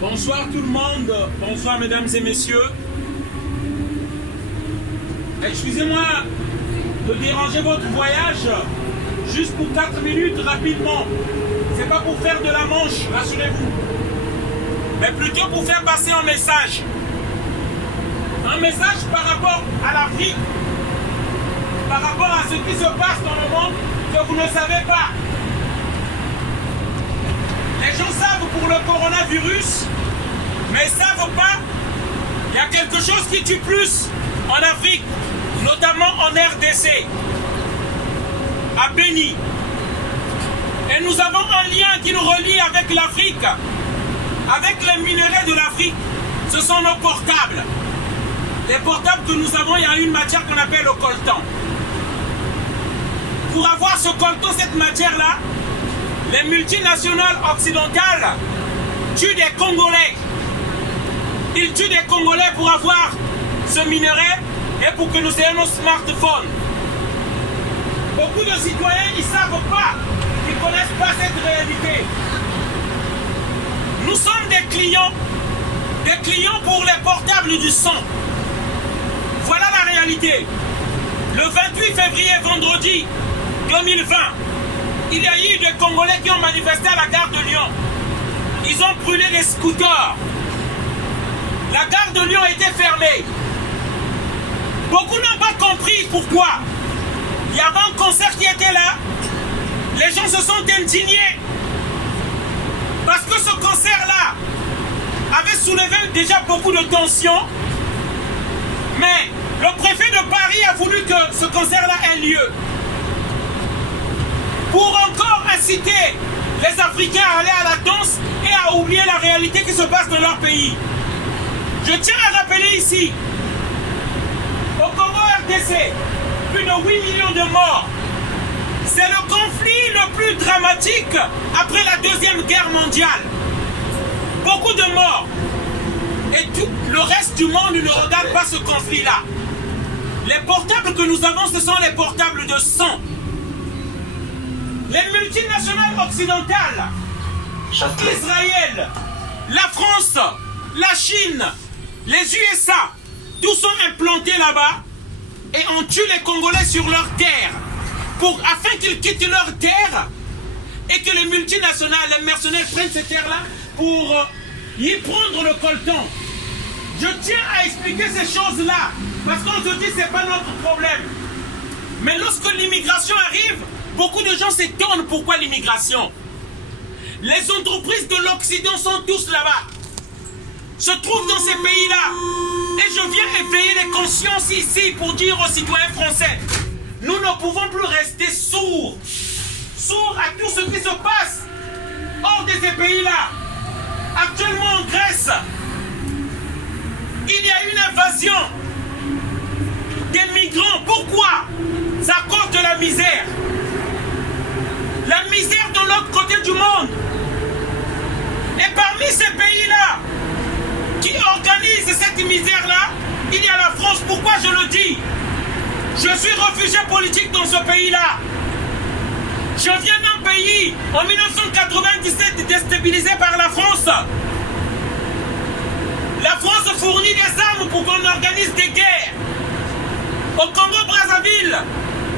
Bonsoir tout le monde, bonsoir mesdames et messieurs. Excusez-moi de déranger votre voyage, juste pour 4 minutes rapidement. C'est pas pour faire de la manche, rassurez-vous. Mais plutôt pour faire passer un message. Un message par rapport à l'Afrique, par rapport à ce qui se passe dans le monde que vous ne savez pas. Les gens savent pour le coronavirus, mais ils ne savent pas qu'il y a quelque chose qui tue plus en Afrique, notamment en RDC, à Béni. Et nous avons un lien qui nous relie avec l'Afrique, avec les minerais de l'Afrique. Ce sont nos portables. Les portables que nous avons, il y a une matière qu'on appelle le coltan. Pour avoir ce coltan, cette matière-là, les multinationales occidentales tuent des Congolais. Ils tuent des Congolais pour avoir ce minerai et pour que nous ayons nos smartphones. Beaucoup de citoyens, ils ne savent pas, ils ne connaissent pas cette réalité. Nous sommes des clients pour les portables du sang. Voilà la réalité. Le 28 février, vendredi 2020, il y a eu des Congolais qui ont manifesté à la gare de Lyon. Ils ont brûlé des scooters. La gare de Lyon était fermée. Beaucoup n'ont pas compris pourquoi. Il y avait un concert qui était là. Les gens se sont indignés. Parce que ce concert-là avait soulevé déjà beaucoup de tensions. Mais le préfet de Paris a voulu que ce concert-là ait lieu. Pour encore inciter les Africains à aller à la danse et à oublier la réalité qui se passe dans leur pays. Je tiens à rappeler ici, au Congo RDC, plus de 8 millions de morts. C'est le conflit le plus dramatique après la Deuxième Guerre mondiale. Beaucoup de morts. Et tout le reste du monde ne regarde pas ce conflit-là. Les portables que nous avons, ce sont les portables de sang. Les multinationales occidentales, Israël, la France, la Chine, les USA, tous sont implantés là-bas et on tue les Congolais sur leur terre afin qu'ils quittent leur terre et que les multinationales, les mercenaires prennent ces terres-là pour y prendre le coltan. Je tiens à expliquer ces choses-là parce qu'on se dit que ce n'est pas notre problème. Mais lorsque l'immigration arrive, beaucoup de gens s'étonnent pourquoi l'immigration. Les entreprises de l'Occident sont tous là-bas. Se trouvent dans ces pays-là. Et je viens éveiller les consciences ici pour dire aux citoyens français, nous ne pouvons plus rester sourds. Sourds à tout ce qui se passe hors de ces pays-là. Actuellement en Grèce, il y a une invasion des migrants. Pourquoi? C'est à cause de la misère. La misère de l'autre côté du monde. Et parmi ces pays-là, qui organisent cette misère-là, il y a la France. Pourquoi je le dis? Je suis réfugié politique dans ce pays-là. Je viens d'un pays, en 1997, déstabilisé par la France. La France fournit des armes pour qu'on organise des guerres. Au Congo-Brazzaville,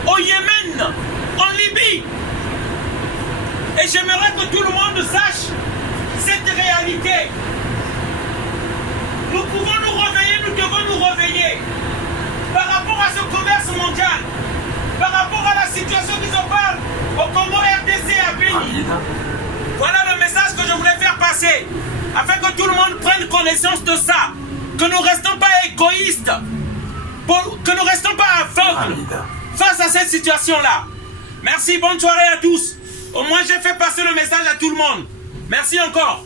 au Yémen, en Libye. Et j'aimerais que tout le monde sache cette réalité. Nous pouvons nous réveiller, nous devons nous réveiller. Par rapport à ce commerce mondial, par rapport à la situation qui se parle au Congo RDC à Béni. Voilà le message que je voulais faire passer, afin que tout le monde prenne connaissance de ça. Que nous ne restons pas égoïstes, que nous ne restons pas aveugles face à cette situation-là. Merci, bonne soirée à tous. Au moins j'ai fait passer le message à tout le monde. Merci encore.